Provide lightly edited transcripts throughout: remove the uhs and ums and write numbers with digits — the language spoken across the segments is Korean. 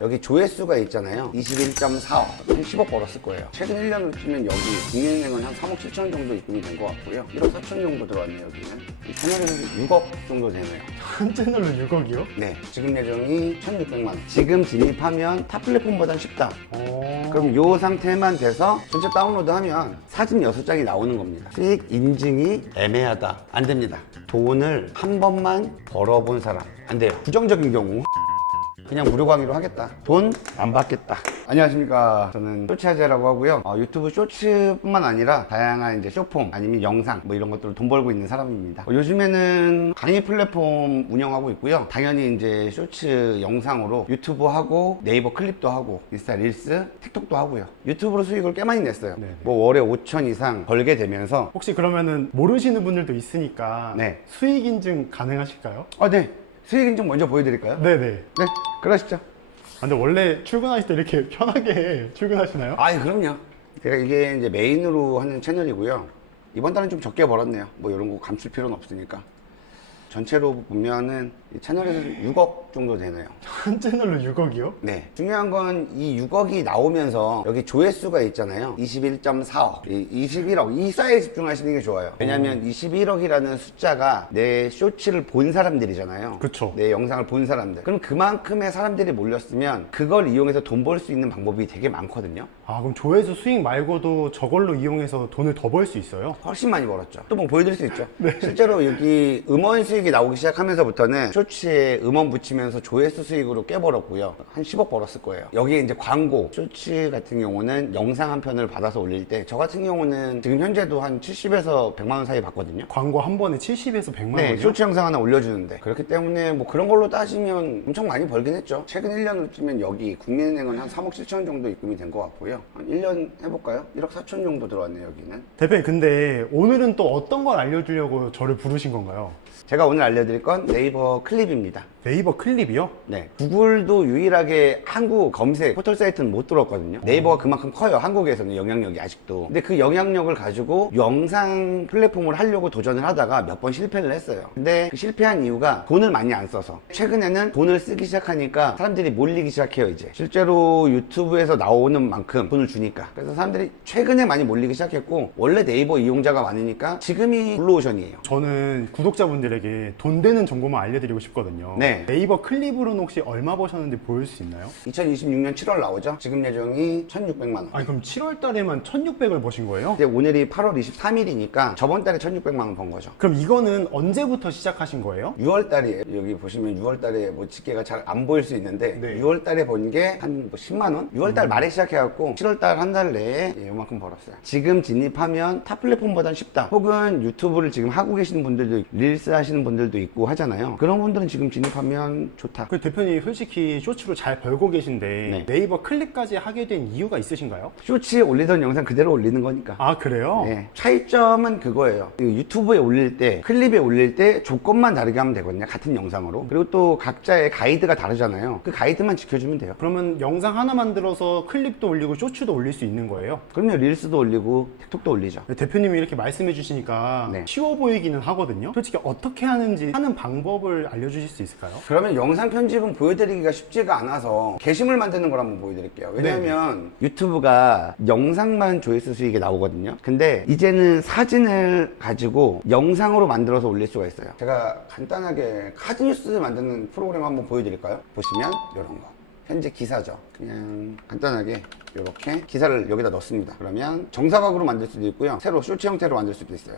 여기 조회수가 있잖아요. 21.45억, 한 10억 벌었을 거예요. 최근 1년을 치면 여기 국민은행은 한 3억 7천 정도 입금이 된 것 같고요. 1억 4천 정도 들어왔네요, 여기는. 이 채널에서 6억 정도 되네요. 한 채널로 6억이요? 네, 지금 예정이 1,600만 원. 지금 진입하면 타 플랫폼보단 쉽다. 그럼 이 상태만 돼서 전체 다운로드하면 사진 6장이 나오는 겁니다. 수익 인증이 애매하다. 안 됩니다. 돈을 한 번만 벌어본 사람. 안 돼요. 부정적인 경우. 그냥 무료 강의로 하겠다. 돈 안 받겠다. 안녕하십니까. 저는 쇼츠아재라고 하고요. 유튜브 쇼츠뿐만 아니라 다양한 이제 쇼폼 아니면 영상 뭐 이런 것들로 돈 벌고 있는 사람입니다. 요즘에는 강의 플랫폼 운영하고 있고요. 당연히 이제 쇼츠 영상으로 유튜브 하고 네이버 클립도 하고 인스타 릴스, 틱톡도 하고요. 유튜브로 수익을 꽤 많이 냈어요. 네네. 뭐 월에 5천 이상 벌게 되면서 혹시 그러면은 모르시는 분들도 있으니까 네. 수익 인증 가능하실까요? 네. 수익 인증 먼저 보여드릴까요? 네네. 네. 그러시죠. 근데 원래 출근하실 때 이렇게 편하게 출근하시나요? 그럼요. 제가 이게 이제 메인으로 하는 채널이고요. 이번 달은 좀 적게 벌었네요. 뭐 이런 거 감출 필요는 없으니까. 전체로 보면은 이 채널에서 6억 정도 되네요. 한 채널로 6억이요? 네. 중요한 건 이 6억이 나오면서 여기 조회수가 있잖아요. 21.45억, 21억. 이 사이에 집중하시는 게 좋아요. 왜냐면 21억이라는 숫자가 내 쇼츠를 본 사람들이잖아요. 그쵸. 내 영상을 본 사람들. 그럼 그만큼의 사람들이 몰렸으면 그걸 이용해서 돈 벌 수 있는 방법이 되게 많거든요. 그럼 조회수 수익 말고도 저걸로 이용해서 돈을 더 벌 수 있어요? 훨씬 많이 벌었죠. 또 뭐 보여드릴 수 있죠. 실제로 여기 음원 수익이 나오기 시작하면서부터는 쇼츠에 음원 붙이면서 조회수 수익으로 꽤 벌었고요. 한 10억 벌었을 거예요. 여기에 이제 광고, 쇼츠 같은 경우는 영상 한 편을 받아서 올릴 때 저 같은 경우는 지금 현재도 한 70에서 100만 원 사이 받거든요. 광고 한 번에 70에서 100만 네, 원이요? 쇼츠 영상 하나 올려주는데 그렇기 때문에 뭐 그런 걸로 따지면 엄청 많이 벌긴 했죠. 최근 1년을 치면 여기 국민은행은 한 3억 7천 정도 입금이 된 것 같고요. 한 1년 해볼까요? 1억 4천 정도 들어왔네요, 여기는. 대표님, 근데 오늘은 또 어떤 걸 알려주려고 저를 부르신 건가요? 제가 오늘 알려드릴 건 네이버 클립입니다. 네이버 클립이요? 네. 구글도 유일하게 한국 검색 포털 사이트는 못 들어왔거든요. 네이버가 그만큼 커요. 한국에서는 영향력이 아직도. 근데 그 영향력을 가지고 영상 플랫폼을 하려고 도전을 하다가 몇 번 실패를 했어요. 근데 그 실패한 이유가 돈을 많이 안 써서. 최근에는 돈을 쓰기 시작하니까 사람들이 몰리기 시작해요, 이제. 실제로 유튜브에서 나오는 만큼 돈을 주니까. 그래서 사람들이 최근에 많이 몰리기 시작했고, 원래 네이버 이용자가 많으니까 지금이 블루오션이에요. 저는 구독자분들에게 돈 되는 정보만 알려드리고 싶거든요. 네. 네이버 클립으로는 혹시 얼마 버셨는지 보일 수 있나요? 2026년 7월 나오죠. 지금 예정이 1,600만 원. 그럼 7월 달에만 1,600을 버신 거예요? 근데 오늘이 8월 23일이니까 저번 달에 1,600만 원 번 거죠. 그럼 이거는 언제부터 시작하신 거예요? 6월 달이에요. 여기 보시면 6월 달에 뭐 집계가 잘 안 보일 수 있는데 네. 6월 달에 번 게 한 10만 원? 6월 달 말에 시작해갖고 7월 달 한 달 내에 이만큼 벌었어요. 지금 진입하면 타 플랫폼보단 쉽다. 혹은 유튜브를 지금 하고 계시는 분들도 릴스 하시는 분들도 있고 하잖아요. 그런 분들은 지금 진입하면 좋다. 그 대표님 솔직히 쇼츠로 잘 벌고 계신데 네. 이버 클립까지 하게 된 이유가 있으신가요? 쇼츠에 올리던 영상 그대로 올리는 거니까. 그래요? 네. 차이점은 그거예요. 유튜브에 올릴 때, 클립에 올릴 때 조건만 다르게 하면 되거든요. 같은 영상으로. 그리고 또 각자의 가이드가 다르잖아요. 그 가이드만 지켜주면 돼요. 그러면 영상 하나 만들어서 클립도 올리고 쇼츠도 올릴 수 있는 거예요? 그럼요. 릴스도 올리고 틱톡도 올리죠. 대표님이 이렇게 말씀해 주시니까 네. 쉬워 보이기는 하거든요. 솔직히 어떻게 하는지 하는 방법을 알려주실 수 있을까요? 그러면 영상 편집은 보여드리기가 쉽지가 않아서 게시물 만드는 걸 한번 보여드릴게요. 왜냐면 유튜브가 영상만 조회수 수익이 나오거든요. 근데 이제는 사진을 가지고 영상으로 만들어서 올릴 수가 있어요. 제가 간단하게 카드뉴스 만드는 프로그램 한번 보여드릴까요? 보시면 이런 거. 현재 기사죠. 그냥 간단하게 이렇게 기사를 여기다 넣습니다. 그러면 정사각으로 만들 수도 있고요. 새로 쇼츠 형태로 만들 수도 있어요.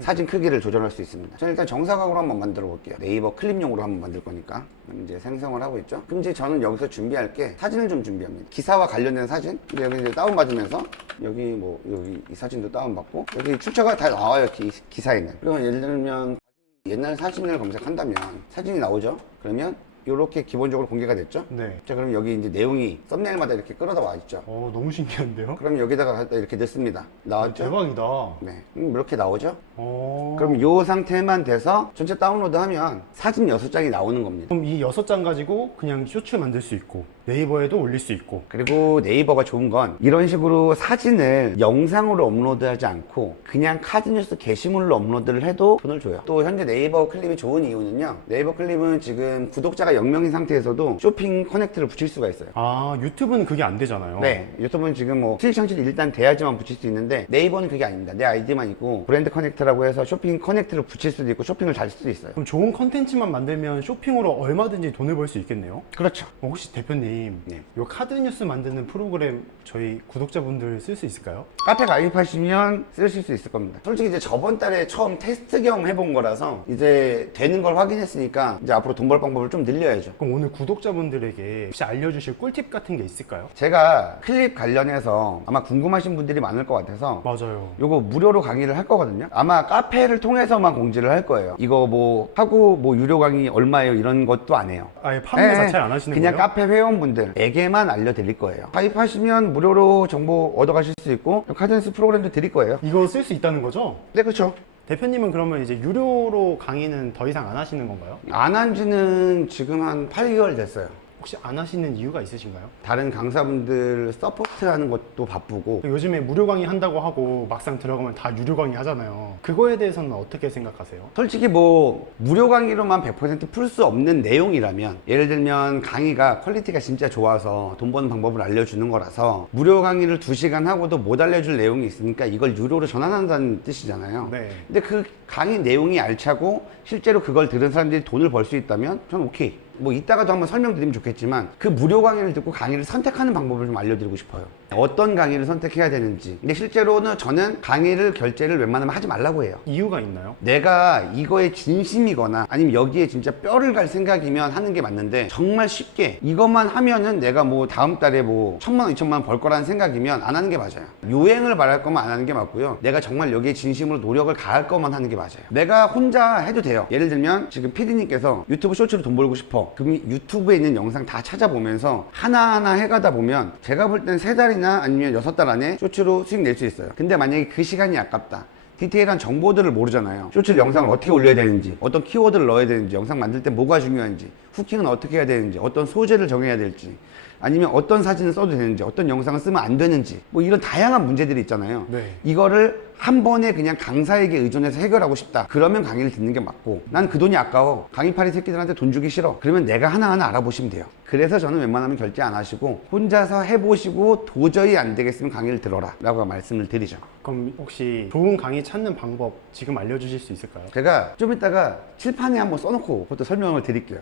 사진 크기를 조절할 수 있습니다. 저는 일단 정사각으로 한번 만들어 볼게요. 네이버 클립용으로 한번 만들 거니까. 그럼 이제 생성을 하고 있죠. 그럼 이제 저는 여기서 준비할 게 사진을 좀 준비합니다. 기사와 관련된 사진. 근데 여기 이제 다운받으면서 여기 이 사진도 다운받고 여기 출처가 다 나와요. 기사에는. 그리고 예를 들면 옛날 사진을 검색한다면 사진이 나오죠. 그러면 이렇게 기본적으로 공개가 됐죠? 네. 자, 그럼 여기 이제 내용이 썸네일마다 이렇게 끌어다 와 있죠? 너무 신기한데요? 그럼 여기다가 갖다 이렇게 넣습니다. 나왔죠? 대박이다. 네. 이렇게 나오죠? 그럼 그럼 이 상태만 돼서 전체 다운로드 하면 사진 6장이 나오는 겁니다. 이 6장 가지고 그냥 쇼츠 만들 수 있고 네이버에도 올릴 수 있고. 그리고 네이버가 좋은 건 이런 식으로 사진을 영상으로 업로드하지 않고 그냥 카드뉴스 게시물로 업로드를 해도 돈을 줘요. 또 현재 네이버 클립이 좋은 이유는요, 네이버 클립은 지금 구독자가 0명인 상태에서도 쇼핑 커넥트를 붙일 수가 있어요. 아, 유튜브는 그게 안 되잖아요. 네, 유튜브는 지금 뭐 수익 창출이 일단 돼야지만 붙일 수 있는데 네이버는 그게 아닙니다. 내 아이디만 있고 브랜드 커넥트라고 해서 쇼핑 커넥트를 붙일 수도 있고 쇼핑을 잘 쓸 수도 있어요. 그럼 좋은 컨텐츠만 만들면 쇼핑으로 얼마든지 돈을 벌 수 있겠네요? 그렇죠. 혹시 대표님, 네. 이 카드 뉴스 만드는 프로그램 저희 구독자분들 쓸 수 있을까요? 카페 가입하시면 쓰실 수 있을 겁니다. 솔직히 이제 저번 달에 처음 테스트 겸 해본 거라서 이제 되는 걸 확인했으니까 이제 앞으로 돈 벌 방법을 좀 늘려야죠. 그럼 오늘 구독자분들에게 혹시 알려주실 꿀팁 같은 게 있을까요? 제가 클립 관련해서 아마 궁금하신 분들이 많을 것 같아서 맞아요. 요거 무료로 강의를 할 거거든요. 아마 카페를 통해서만 공지를 할 거예요. 이거 뭐 하고 뭐 유료 강의 얼마예요 이런 것도 안 해요. 아예 판매 네, 자체를 안 하시는 그냥 거예요? 카페 회원분들에게만 알려드릴 거예요. 가입하시면 무료로 정보 얻어가실 수 있고 카드뉴스 프로그램도 드릴 거예요. 이거 쓸 수 있다는 거죠? 네, 그렇죠. 대표님은 그러면 이제 유료로 강의는 더 이상 안 하시는 건가요? 안 한 지는 지금 한 8개월 됐어요. 혹시 안 하시는 이유가 있으신가요? 다른 강사분들 서포트하는 것도 바쁘고 요즘에 무료 강의 한다고 하고 막상 들어가면 다 유료 강의 하잖아요. 그거에 대해서는 어떻게 생각하세요? 솔직히 뭐 무료 강의로만 100% 풀 수 없는 내용이라면, 예를 들면 강의가 퀄리티가 진짜 좋아서 돈 버는 방법을 알려주는 거라서 무료 강의를 2시간 하고도 못 알려줄 내용이 있으니까 이걸 유료로 전환한다는 뜻이잖아요. 네. 근데 그 강의 내용이 알차고 실제로 그걸 들은 사람들이 돈을 벌 수 있다면 전 오케이. 뭐 이따가도 한번 설명드리면 좋겠지만 그 무료 강의를 듣고 강의를 선택하는 방법을 좀 알려드리고 싶어요. 어떤 강의를 선택해야 되는지. 근데 실제로는 저는 강의를 결제를 웬만하면 하지 말라고 해요. 이유가 있나요? 내가 이거에 진심이거나 아니면 여기에 진짜 뼈를 갈 생각이면 하는 게 맞는데, 정말 쉽게 이것만 하면은 내가 뭐 다음 달에 뭐 1,000만 원, 2,000만 원 벌 거라는 생각이면 안 하는 게 맞아요. 요행을 바랄 거면 안 하는 게 맞고요. 내가 정말 여기에 진심으로 노력을 가할 거만 하는 게 맞아요. 내가 혼자 해도 돼요. 예를 들면 지금 PD님께서 유튜브 쇼츠로 돈 벌고 싶어. 그럼 유튜브에 있는 영상 다 찾아보면서 하나하나 해가다 보면 제가 볼 땐 3달이나 아니면 6달 안에 쇼츠로 수익 낼 수 있어요. 근데 만약에 그 시간이 아깝다. 디테일한 정보들을 모르잖아요. 쇼츠 영상을 어떻게 올려야 되는지, 어떤 키워드를 넣어야 되는지, 영상 만들 때 뭐가 중요한지, 후킹은 어떻게 해야 되는지, 어떤 소재를 정해야 될지, 아니면 어떤 사진을 써도 되는지, 어떤 영상을 쓰면 안 되는지, 뭐 이런 다양한 문제들이 있잖아요. 네. 이거를 한 번에 그냥 강사에게 의존해서 해결하고 싶다. 그러면 강의를 듣는 게 맞고, 난 그 돈이 아까워. 강의파리 새끼들한테 돈 주기 싫어. 그러면 내가 하나하나 알아보시면 돼요. 그래서 저는 웬만하면 결제 안 하시고 혼자서 해보시고 도저히 안 되겠으면 강의를 들어라 라고 말씀을 드리죠. 그럼 혹시 좋은 강의 찾는 방법 지금 알려주실 수 있을까요? 제가 좀 이따가 칠판에 한번 써놓고 그것도 설명을 드릴게요.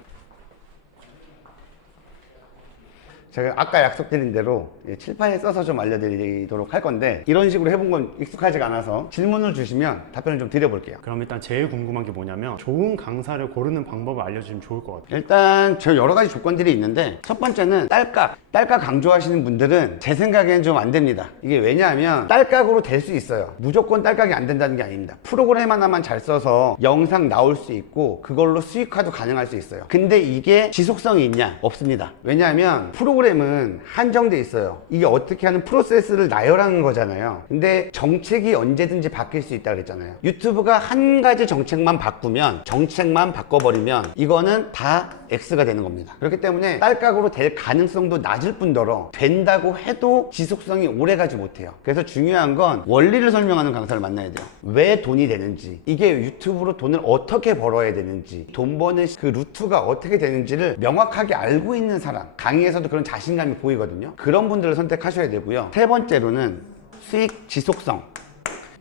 제가 아까 약속드린 대로 칠판에 써서 좀 알려드리도록 할 건데, 이런 식으로 해본 건 익숙하지가 않아서 질문을 주시면 답변을 좀 드려볼게요. 그럼 일단 제일 궁금한 게 뭐냐면 좋은 강사를 고르는 방법을 알려주면 좋을 것 같아요. 일단 저 여러 가지 조건들이 있는데, 첫 번째는 딸깍 강조하시는 분들은 제 생각에는 좀 안 됩니다. 이게 왜냐하면 딸깍으로 될 수 있어요. 무조건 딸깍이 안 된다는 게 아닙니다. 프로그램 하나만 잘 써서 영상 나올 수 있고 그걸로 수익화도 가능할 수 있어요. 근데 이게 지속성이 있냐? 없습니다. 왜냐하면 프로그램은 한정돼 있어요. 이게 어떻게 하는 프로세스를 나열하는 거잖아요. 근데 정책이 언제든지 바뀔 수 있다 그랬잖아요. 유튜브가 한 가지 정책만 바꿔버리면 이거는 다 X가 되는 겁니다. 그렇기 때문에 딸깍으로 될 가능성도 낮을 뿐더러 된다고 해도 지속성이 오래가지 못해요. 그래서 중요한 건 원리를 설명하는 강사를 만나야 돼요. 왜 돈이 되는지, 이게 유튜브로 돈을 어떻게 벌어야 되는지, 돈 버는 그 루트가 어떻게 되는지를 명확하게 알고 있는 사람, 강의에서도 그런 자신감이 보이거든요. 그런 분들을 선택하셔야 되고요. 세 번째로는 수익 지속성.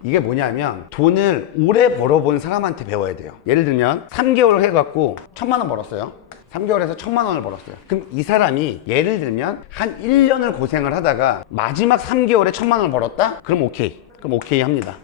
이게 뭐냐면 돈을 오래 벌어본 사람한테 배워야 돼요. 예를 들면 3개월 해갖고 1,000만 원 벌었어요. 3개월에서 1,000만 원을 벌었어요. 그럼 이 사람이 예를 들면 한 1년을 고생을 하다가 마지막 3개월에 1,000만 원을 벌었다? 그럼 오케이. 그럼 오케이 합니다.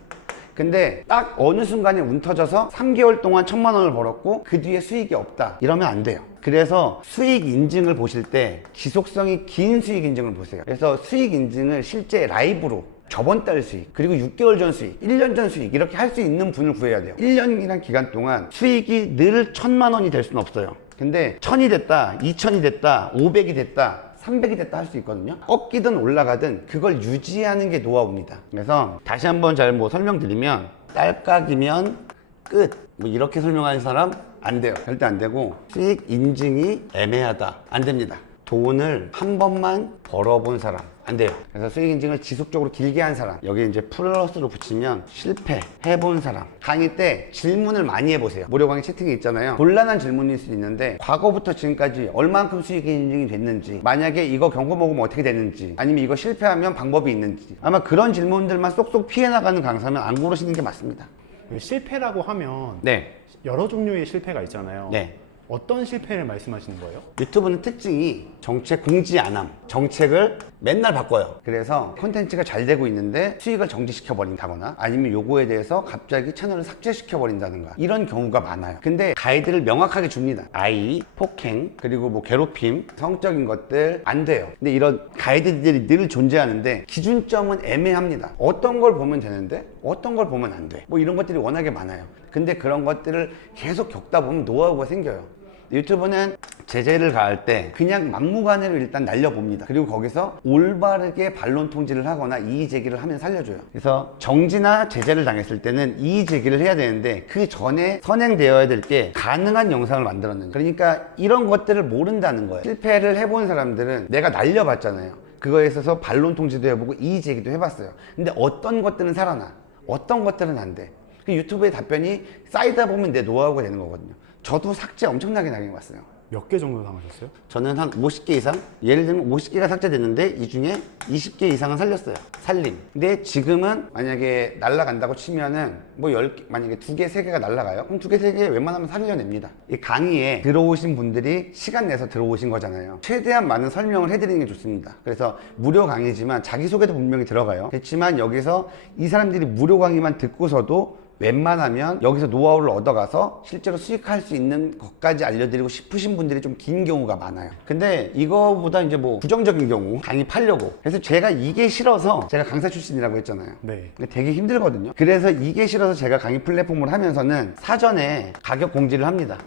근데 딱 어느 순간에 운 터져서 3개월 동안 1,000만 원을 벌었고 그 뒤에 수익이 없다. 이러면 안 돼요. 그래서 수익 인증을 보실 때 지속성이 긴 수익 인증을 보세요. 그래서 수익 인증을 실제 라이브로 저번 달 수익, 그리고 6개월 전 수익, 1년 전 수익, 이렇게 할 수 있는 분을 구해야 돼요. 1년이란 기간 동안 수익이 늘 1,000만 원이 될 수는 없어요. 근데 1,000이 됐다, 2,000이 됐다, 500이 됐다, 300이 됐다 할 수 있거든요. 꺾이든 올라가든 그걸 유지하는 게 노하우입니다. 그래서 다시 한번 잘 뭐 설명드리면, 딸깍이면 끝, 뭐 이렇게 설명하는 사람 안 돼요. 절대 안 되고, 수익 인증이 애매하다, 안 됩니다. 돈을 한 번만 벌어본 사람 안 돼요. 그래서 수익 인증을 지속적으로 길게 한 사람, 여기 이제 플러스로 붙이면 실패해본 사람. 강의 때 질문을 많이 해보세요. 무료 강의 채팅이 있잖아요. 곤란한 질문일 수 있는데 과거부터 지금까지 얼만큼 수익 인증이 됐는지, 만약에 이거 경고 먹으면 어떻게 되는지, 아니면 이거 실패하면 방법이 있는지, 아마 그런 질문들만 쏙쏙 피해 나가는 강사면 안 고르시는 게 맞습니다. 실패라고 하면 네. 여러 종류의 실패가 있잖아요. 네. 어떤 실패를 말씀하시는 거예요? 유튜브는 특징이 정책 공지 안 함. 정책을 맨날 바꿔요. 그래서 콘텐츠가 잘 되고 있는데 수익을 정지시켜 버린다거나, 아니면 요거에 대해서 갑자기 채널을 삭제시켜 버린다든가, 이런 경우가 많아요. 근데 가이드를 명확하게 줍니다. 아이, 폭행, 그리고 뭐 괴롭힘, 성적인 것들 안 돼요. 근데 이런 가이드들이 늘 존재하는데 기준점은 애매합니다. 어떤 걸 보면 되는데 어떤 걸 보면 안 돼. 뭐 이런 것들이 워낙에 많아요. 근데 그런 것들을 계속 겪다 보면 노하우가 생겨요. 유튜브는 제재를 가할 때 그냥 막무가내로 일단 날려봅니다. 그리고 거기서 올바르게 반론 통지를 하거나 이의 제기를 하면 살려줘요. 그래서 정지나 제재를 당했을 때는 이의 제기를 해야 되는데 그 전에 선행되어야 될 게 가능한 영상을 만들었느냐. 그러니까 이런 것들을 모른다는 거예요. 실패를 해본 사람들은 내가 날려봤잖아요. 그거에 있어서 반론 통지도 해보고 이의 제기도 해봤어요. 근데 어떤 것들은 살아나, 어떤 것들은 안 돼. 그 유튜브의 답변이 쌓이다 보면 내 노하우가 되는 거거든요. 저도 삭제 엄청나게 당해봤어요. 몇 개 정도 당하셨어요? 저는 한 50개 이상? 예를 들면 50개가 삭제됐는데 이 중에 20개 이상은 살렸어요. 살림. 근데 지금은 만약에 날라간다고 치면은 뭐 10개, 만약에 2개, 3개가 날라가요? 그럼 2개, 3개 웬만하면 살려냅니다. 이 강의에 들어오신 분들이 시간 내서 들어오신 거잖아요. 최대한 많은 설명을 해드리는 게 좋습니다. 그래서 무료 강의지만 자기소개도 분명히 들어가요. 그렇지만 여기서 이 사람들이 무료 강의만 듣고서도 웬만하면 여기서 노하우를 얻어가서 실제로 수익할 수 있는 것까지 알려드리고 싶으신 분들이 좀 긴 경우가 많아요. 근데 이거보다 이제 뭐 부정적인 경우, 강의 팔려고. 그래서 제가 이게 싫어서, 제가 강사 출신이라고 했잖아요. 네. 근데 되게 힘들거든요. 그래서 이게 싫어서 제가 강의 플랫폼을 하면서는 사전에 가격 공지를 합니다.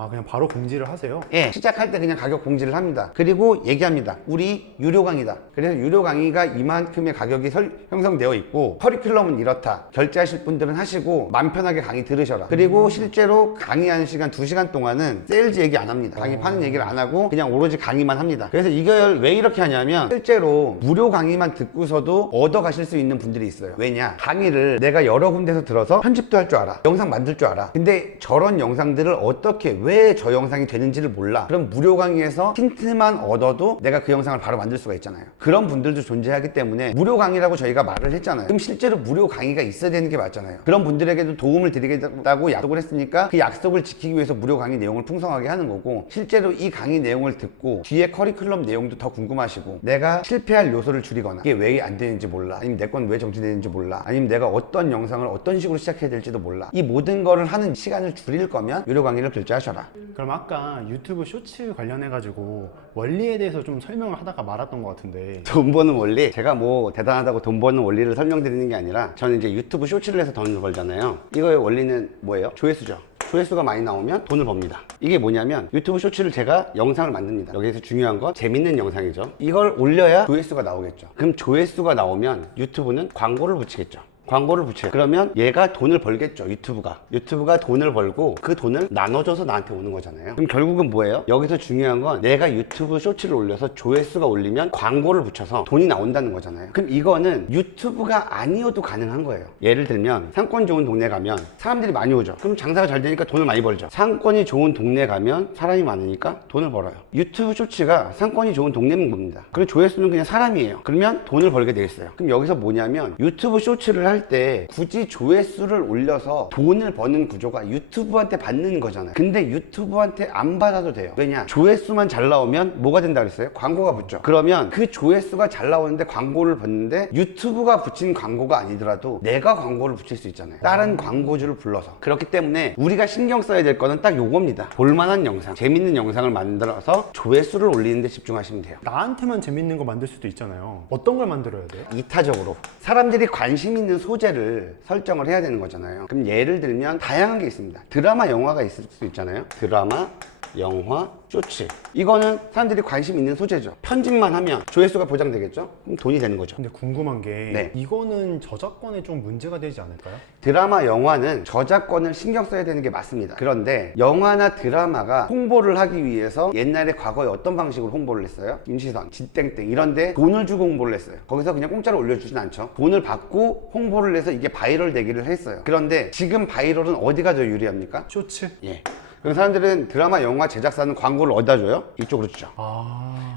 아, 그냥 바로 공지를 하세요? 예, 시작할 때 그냥 가격 공지를 합니다. 그리고 얘기합니다. 우리 유료 강의다. 그래서 유료 강의가 이만큼의 가격이 형성되어 있고 커리큘럼은 이렇다. 결제하실 분들은 하시고 맘 편하게 강의 들으셔라. 그리고 실제로 강의하는 시간 2시간 동안은 세일즈 얘기 안 합니다. 강의 파는 얘기를 안 하고 그냥 오로지 강의만 합니다. 그래서 이걸 왜 이렇게 하냐면 실제로 무료 강의만 듣고서도 얻어 가실 수 있는 분들이 있어요. 왜냐? 강의를 내가 여러 군데서 들어서 편집도 할 줄 알아. 영상 만들 줄 알아. 근데 저런 영상들을 어떻게, 왜 저 영상이 되는지를 몰라. 그럼 무료 강의에서 힌트만 얻어도 내가 그 영상을 바로 만들 수가 있잖아요. 그런 분들도 존재하기 때문에 무료 강의라고 저희가 말을 했잖아요. 그럼 실제로 무료 강의가 있어야 되는 게 맞잖아요. 그런 분들에게도 도움을 드리겠다고 약속을 했으니까 그 약속을 지키기 위해서 무료 강의 내용을 풍성하게 하는 거고, 실제로 이 강의 내용을 듣고 뒤에 커리큘럼 내용도 더 궁금하시고, 내가 실패할 요소를 줄이거나 이게 왜 안 되는지 몰라, 아니면 내 건 왜 정지되는지 몰라, 아니면 내가 어떤 영상을 어떤 식으로 시작해야 될지도 몰라, 이 모든 거를 하는 시간을 줄일 거면 유료 강의를 결제하셔라. 그럼 아까 유튜브 쇼츠 관련해가지고 원리에 대해서 좀 설명을 하다가 말았던 것 같은데, 돈 버는 원리, 제가 뭐 대단하다고 돈 버는 원리를 설명드리는 게 아니라, 저는 이제 유튜브 쇼츠를 해서 돈을 벌잖아요. 이거의 원리는 뭐예요? 조회수죠. 조회수가 많이 나오면 돈을 법니다. 이게 뭐냐면 유튜브 쇼츠를 제가 영상을 만듭니다. 여기서 중요한 건 재밌는 영상이죠. 이걸 올려야 조회수가 나오겠죠. 그럼 조회수가 나오면 유튜브는 광고를 붙이겠죠. 광고를 붙여요. 그러면 얘가 돈을 벌겠죠. 유튜브가 돈을 벌고 그 돈을 나눠줘서 나한테 오는 거잖아요. 그럼 결국은 뭐예요? 여기서 중요한 건 내가 유튜브 쇼츠를 올려서 조회수가 올리면 광고를 붙여서 돈이 나온다는 거잖아요. 그럼 이거는 유튜브가 아니어도 가능한 거예요. 예를 들면 상권 좋은 동네 가면 사람들이 많이 오죠. 그럼 장사가 잘 되니까 돈을 많이 벌죠. 상권이 좋은 동네 가면 사람이 많으니까 돈을 벌어요. 유튜브 쇼츠가 상권이 좋은 동네는 뭡니다. 그리고 조회수는 그냥 사람이에요. 그러면 돈을 벌게 돼 있어요. 그럼 여기서 뭐냐면 유튜브 쇼츠를 할 때 굳이 조회수를 올려서 돈을 버는 구조가 유튜브한테 받는 거잖아요. 근데 유튜브한테 안 받아도 돼요. 왜냐? 조회수만 잘 나오면 뭐가 된다 그랬어요? 광고가 붙죠. 그러면 그 조회수가 잘 나오는데 광고를 받는데 유튜브가 붙인 광고가 아니더라도 내가 광고를 붙일 수 있잖아요. 다른 광고주를 불러서. 그렇기 때문에 우리가 신경 써야 될 거는 딱 요겁니다. 볼만한 영상, 재밌는 영상을 만들어서 조회수를 올리는 데 집중하시면 돼요. 나한테만 재밌는 거 만들 수도 있잖아요. 어떤 걸 만들어야 돼요? 이타적으로 사람들이 관심 있는 소재를 설정을 해야 되는 거잖아요. 그럼 예를 들면 다양한 게 있습니다. 드라마, 영화가 있을 수 있잖아요. 드라마, 영화, 쇼츠. 이거는 사람들이 관심 있는 소재죠. 편집만 하면 조회수가 보장되겠죠? 그럼 돈이 되는 거죠. 근데 궁금한 게 네. 이거는 저작권에 좀 문제가 되지 않을까요? 드라마, 영화는 저작권을 신경 써야 되는 게 맞습니다. 그런데 영화나 드라마가 홍보를 하기 위해서 옛날에 과거에 어떤 방식으로 홍보를 했어요? 임시선, 진땡땡 이런데 돈을 주고 홍보를 했어요. 거기서 그냥 공짜로 올려주진 않죠. 돈을 받고 홍보를 해서 이게 바이럴 되기를 했어요. 그런데 지금 바이럴은 어디가 더 유리합니까? 쇼츠? 예. 그럼 사람들은 드라마, 영화 제작사는 광고를 어디다 줘요? 이쪽으로 주죠.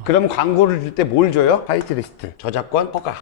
그러면 광고를 줄 때 뭘 줘요? 화이트리스트, 저작권, 허가.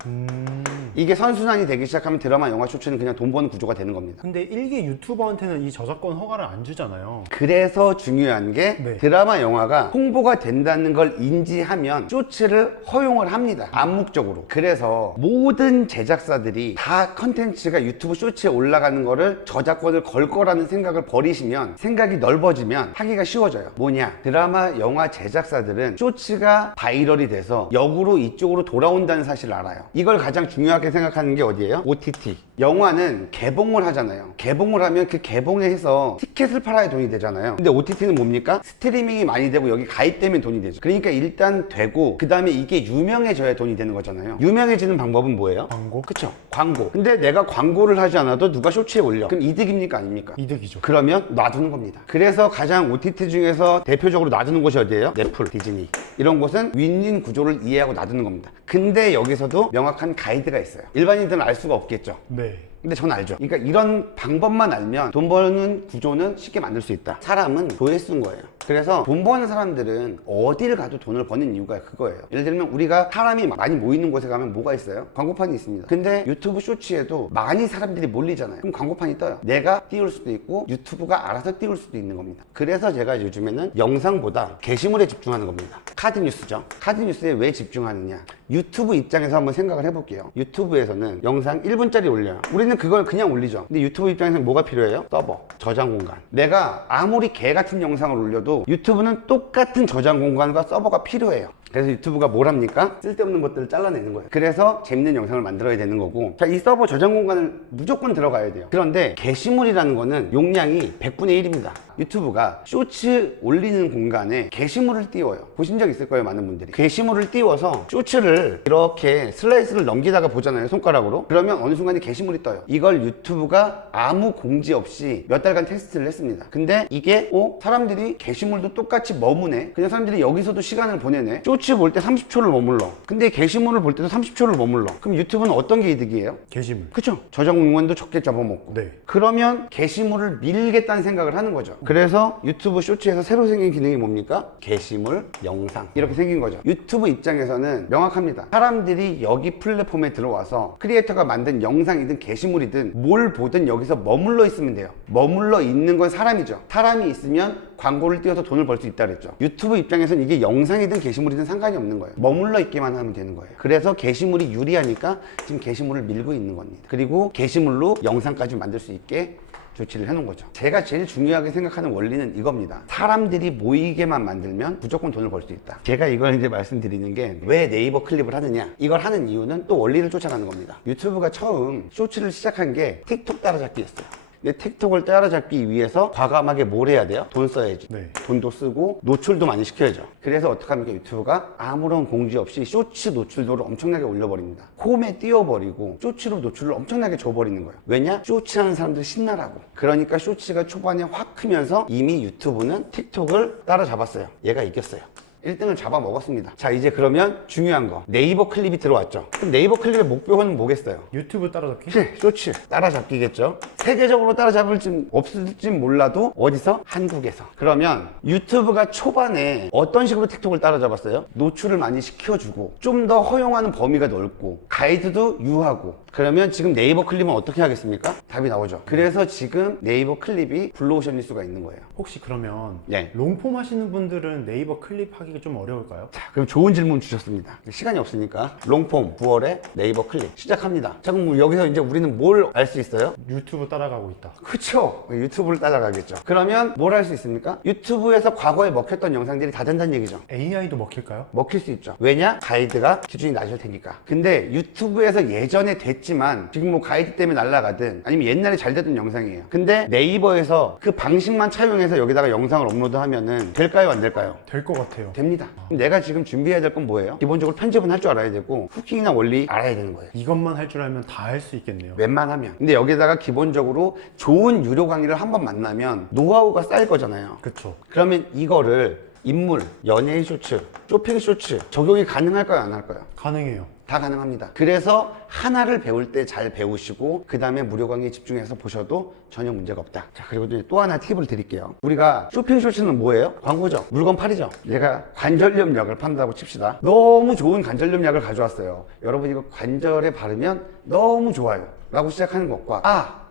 이게 선순환이 되기 시작하면 드라마, 영화, 쇼츠는 그냥 돈 버는 구조가 되는 겁니다. 근데 일개 유튜버한테는 이 저작권 허가를 안 주잖아요. 그래서 중요한 게 네. 드라마, 영화가 홍보가 된다는 걸 인지하면 쇼츠를 허용을 합니다. 암묵적으로. 그래서 모든 제작사들이 다 컨텐츠가 유튜브 쇼츠에 올라가는 거를 저작권을 걸 거라는 생각을 버리시면 생각이 넓어지면 하기가 쉬워져요. 뭐냐? 드라마, 영화 제작사들은 쇼츠가 바이럴이 돼서 역으로 이쪽으로 돌아온다는 사실을 알아요. 이걸 가장 중요하게 생각하는 게 어디예요? OTT. 영화는 개봉을 하잖아요. 개봉을 하면 그 개봉에 해서 티켓을 팔아야 돈이 되잖아요. 근데 OTT는 뭡니까? 스트리밍이 많이 되고 여기 가입되면 돈이 되죠. 그러니까 일단 되고 그 다음에 이게 유명해져야 돈이 되는 거잖아요. 유명해지는 방법은 뭐예요? 광고? 그쵸? 광고. 근데 내가 광고를 하지 않아도 누가 쇼츠에 올려. 그럼 이득입니까? 아닙니까? 이득이죠. 그러면 놔두는 겁니다. 그래서 가장 OTT 중에서 대표적으로 놔두는 곳이 어디예요? 넷플, 디즈니. 이런 곳은 윈윈 구조를 이해하고 놔두는 겁니다. 근데 여기서도 명확한 가이드가 있어요. 일반인들은 알 수가 없겠죠. 네. 근데 전 알죠. 그러니까 이런 방법만 알면 돈 버는 구조는 쉽게 만들 수 있다. 사람은 조회수인 거예요. 그래서 돈 버는 사람들은 어디를 가도 돈을 버는 이유가 그거예요. 예를 들면 우리가 사람이 많이 모이는 곳에 가면 뭐가 있어요? 광고판이 있습니다. 근데 유튜브 쇼츠에도 많이 사람들이 몰리잖아요. 그럼 광고판이 떠요. 내가 띄울 수도 있고 유튜브가 알아서 띄울 수도 있는 겁니다. 그래서 제가 요즘에는 영상보다 게시물에 집중하는 겁니다. 카드뉴스죠. 카드뉴스에 왜 집중하느냐? 유튜브 입장에서 한번 생각을 해볼게요. 유튜브에서는 영상 1분짜리 올려요. 우리는 그걸 그냥 올리죠. 근데 유튜브 입장에서는 뭐가 필요해요? 서버, 저장 공간. 내가 아무리 개 같은 영상을 올려도 유튜브는 똑같은 저장 공간과 서버가 필요해요. 그래서 유튜브가 뭘 합니까? 쓸데없는 것들을 잘라내는 거예요. 그래서 재밌는 영상을 만들어야 되는 거고, 자, 이 서버 저장 공간을 무조건 들어가야 돼요. 그런데 게시물이라는 거는 용량이 100분의 1입니다. 유튜브가 쇼츠 올리는 공간에 게시물을 띄워요. 보신 적 있을 거예요, 많은 분들이. 게시물을 띄워서 쇼츠를 이렇게 슬라이스를 넘기다가 보잖아요, 손가락으로. 그러면 어느 순간에 게시물이 떠요. 이걸 유튜브가 아무 공지 없이 몇 달간 테스트를 했습니다. 근데 이게 사람들이 게시물도 똑같이 머무네. 그냥 사람들이 여기서도 시간을 보내네. 쇼츠 볼 때 30초를 머물러. 근데 게시물을 볼 때도 30초를 머물러. 그럼 유튜브는 어떤 게 이득이에요? 게시물. 그쵸? 저장 공간도 적게 잡아먹고. 네. 그러면 게시물을 밀겠다는 생각을 하는 거죠. 그래서 유튜브 쇼츠에서 새로 생긴 기능이 뭡니까? 게시물, 영상. 이렇게 생긴 거죠. 유튜브 입장에서는 명확합니다. 사람들이 여기 플랫폼에 들어와서 크리에이터가 만든 영상이든 게시물이든 뭘 보든 여기서 머물러 있으면 돼요. 머물러 있는 건 사람이죠. 사람이 있으면 광고를 띄워서 돈을 벌 수 있다 그랬죠. 유튜브 입장에서는 이게 영상이든 게시물이든 상관이 없는 거예요. 머물러 있기만 하면 되는 거예요. 그래서 게시물이 유리하니까 지금 게시물을 밀고 있는 겁니다. 그리고 게시물로 영상까지 만들 수 있게 조치를 해놓은 거죠. 제가 제일 중요하게 생각하는 원리는 이겁니다. 사람들이 모이게만 만들면 무조건 돈을 벌 수 있다. 제가 이걸 이제 말씀드리는 게 왜 네이버 클립을 하느냐, 이걸 하는 이유는 또 원리를 쫓아가는 겁니다. 유튜브가 처음 쇼츠를 시작한 게 틱톡 따라잡기였어요. 근데 틱톡을 따라잡기 위해서 과감하게 뭘 해야 돼요? 돈 써야지. 네. 돈도 쓰고 노출도 많이 시켜야죠. 그래서 어떻게 합니까? 유튜브가 아무런 공지 없이 쇼츠 노출도를 엄청나게 올려버립니다. 홈에 띄워버리고 쇼츠로 노출을 엄청나게 줘버리는 거예요. 왜냐? 쇼츠 하는 사람들 신나라고. 그러니까 쇼츠가 초반에 확 크면서 이미 유튜브는 틱톡을 따라잡았어요. 얘가 이겼어요. 1등을 잡아먹었습니다. 자, 이제 그러면 중요한 거, 네이버 클립이 들어왔죠. 그럼 네이버 클립의 목표는 뭐겠어요? 유튜브 따라잡기? 쇼츠 따라잡기겠죠. 세계적으로 따라잡을지 없을지 몰라도 어디서? 한국에서. 그러면 유튜브가 초반에 어떤 식으로 틱톡을 따라잡았어요? 노출을 많이 시켜주고 좀 더 허용하는 범위가 넓고 가이드도 유하고. 그러면 지금 네이버 클립은 어떻게 하겠습니까? 답이 나오죠. 그래서 지금 네이버 클립이 블루오션일 수가 있는 거예요. 혹시 그러면 네. 롱폼 하시는 분들은 네이버 클립 하기 선택하기가 좀 어려울까요? 자, 그럼 좋은 질문 주셨습니다. 시간이 없으니까 롱폼 9월에 네이버 클릭 시작합니다. 자, 그럼 여기서 이제 우리는 뭘 알 수 있어요? 유튜브 따라가고 있다. 그쵸? 유튜브를 따라가겠죠. 그러면 뭘 할 수 있습니까? 유튜브에서 과거에 먹혔던 영상들이 다 된다는 얘기죠. AI도 먹힐까요? 먹힐 수 있죠. 왜냐? 가이드가 기준이 낮을 테니까. 근데 유튜브에서 예전에 됐지만 지금 뭐 가이드 때문에 날아가든 아니면 옛날에 잘 되던 영상이에요. 근데 네이버에서 그 방식만 차용해서 여기다가 영상을 업로드하면은 될까요? 안 될까요? 될 것 같아요. 됩니다. 그럼 내가 지금 준비해야 될 건 뭐예요? 기본적으로 편집은 할 줄 알아야 되고 후킹이나 원리 알아야 되는 거예요. 이것만 할 줄 알면 다 할 수 있겠네요. 웬만하면. 근데 여기다가 기본적으로 좋은 유료 강의를 한번 만나면 노하우가 쌓일 거잖아요. 그쵸. 그러면 이거를 인물, 연예인 쇼츠, 쇼핑 쇼츠 적용이 가능할까요? 안 할까요? 가능해요. 다 가능합니다. 그래서 하나를 배울 때 잘 배우시고 그 다음에 무료 강의에 집중해서 보셔도 전혀 문제가 없다. 자, 그리고 또 하나 팁을 드릴게요. 우리가 쇼핑 쇼츠는 뭐예요? 광고죠. 물건 팔이죠. 얘가 관절염 약을 판다고 칩시다. 너무 좋은 관절염 약을 가져왔어요. 여러분 이거 관절에 바르면 너무 좋아요 라고 시작하는 것과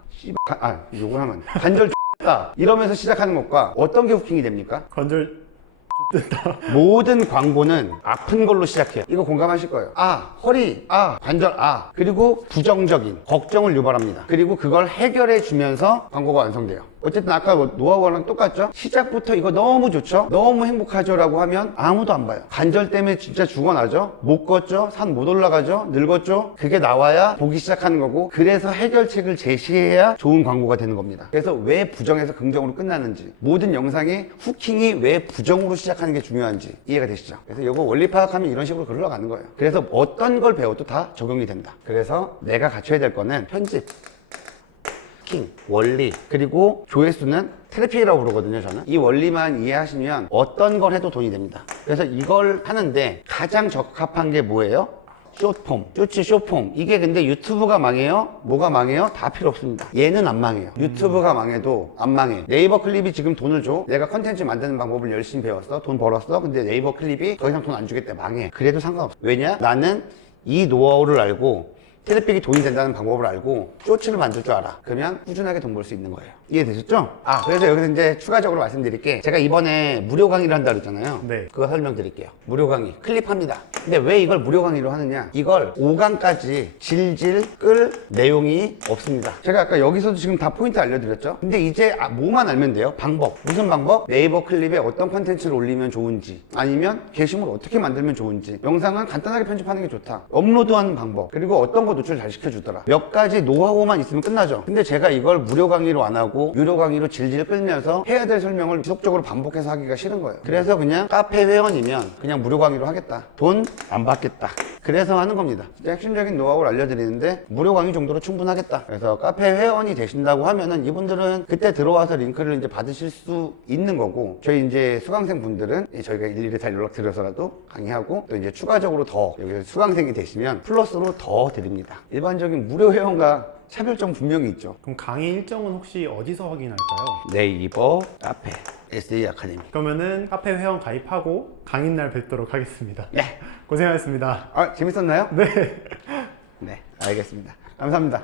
요걸 하면 관절 X다 이러면서 시작하는 것과 어떤 게 후킹이 됩니까? 관절 모든 광고는 아픈 걸로 시작해요. 이거 공감하실 거예요. 허리, 관절, 그리고 부정적인 걱정을 유발합니다. 그리고 그걸 해결해 주면서 광고가 완성돼요. 어쨌든 아까 노하우랑 똑같죠? 시작부터 이거 너무 좋죠? 너무 행복하죠? 라고 하면 아무도 안 봐요. 관절 때문에 진짜 죽어나죠? 못 걷죠? 산 못 올라가죠? 늙었죠? 그게 나와야 보기 시작하는 거고, 그래서 해결책을 제시해야 좋은 광고가 되는 겁니다. 그래서 왜 부정에서 긍정으로 끝나는지, 모든 영상의 후킹이 왜 부정으로 시작하는 게 중요한지 이해가 되시죠? 그래서 이거 원리 파악하면 이런 식으로 흘러가는 거예요. 그래서 어떤 걸 배워도 다 적용이 된다. 그래서 내가 갖춰야 될 거는 편집, 원리, 그리고 조회수는 트래픽이라고 부르거든요. 저는 이 원리만 이해하시면 어떤 걸 해도 돈이 됩니다. 그래서 이걸 하는데 가장 적합한 게 뭐예요? 숏폼, 쇼츠 숏폼. 이게 근데 유튜브가 망해요? 뭐가 망해요? 다 필요 없습니다. 얘는 안 망해요. 유튜브가 망해도 안 망해. 네이버 클립이 지금 돈을 줘. 내가 컨텐츠 만드는 방법을 열심히 배웠어. 돈 벌었어. 근데 네이버 클립이 더 이상 돈 안 주겠대. 망해. 그래도 상관없어. 왜냐? 나는 이 노하우를 알고 트래픽이 돈이 된다는 방법을 알고 쇼츠를 만들 줄 알아. 그러면 꾸준하게 돈 벌 수 있는 거예요. 이해되셨죠? 그래서 여기서 이제 추가적으로 말씀드릴게, 제가 이번에 무료 강의를 한다 그랬잖아요. 네. 그거 설명드릴게요. 무료 강의 클립합니다. 근데 왜 이걸 무료 강의로 하느냐? 이걸 5강까지 질질 끌 내용이 없습니다. 제가 아까 여기서도 지금 다 포인트 알려드렸죠? 근데 이제 뭐만 알면 돼요? 방법. 무슨 방법? 네이버 클립에 어떤 컨텐츠를 올리면 좋은지, 아니면 게시물 어떻게 만들면 좋은지, 영상은 간단하게 편집하는 게 좋다, 업로드하는 방법, 그리고 어떤 거 노출 잘 시켜주더라. 몇 가지 노하우만 있으면 끝나죠. 근데 제가 이걸 무료 강의로 안 하고 유료 강의로 질질 끌면서 해야 될 설명을 지속적으로 반복해서 하기가 싫은 거예요. 그래서 그냥 카페 회원이면 그냥 무료 강의로 하겠다, 돈 안 받겠다, 그래서 하는 겁니다. 진짜 핵심적인 노하우를 알려드리는데 무료 강의 정도로 충분하겠다. 그래서 카페 회원이 되신다고 하면은 이분들은 그때 들어와서 링크를 이제 받으실 수 있는 거고, 저희 이제 수강생 분들은 저희가 일일이 다 연락드려서라도 강의하고, 또 이제 추가적으로 더 여기서 수강생이 되시면 플러스로 더 드립니다. 일반적인 무료 회원과 차별점 분명히 있죠. 그럼 강의 일정은 혹시 어디서 확인할까요? 네이버 카페 SE 아카데미. 그러면은 카페 회원 가입하고 강의날 뵙도록 하겠습니다. 네. 고생하셨습니다. 재밌었나요? 네. 네, 알겠습니다. 감사합니다.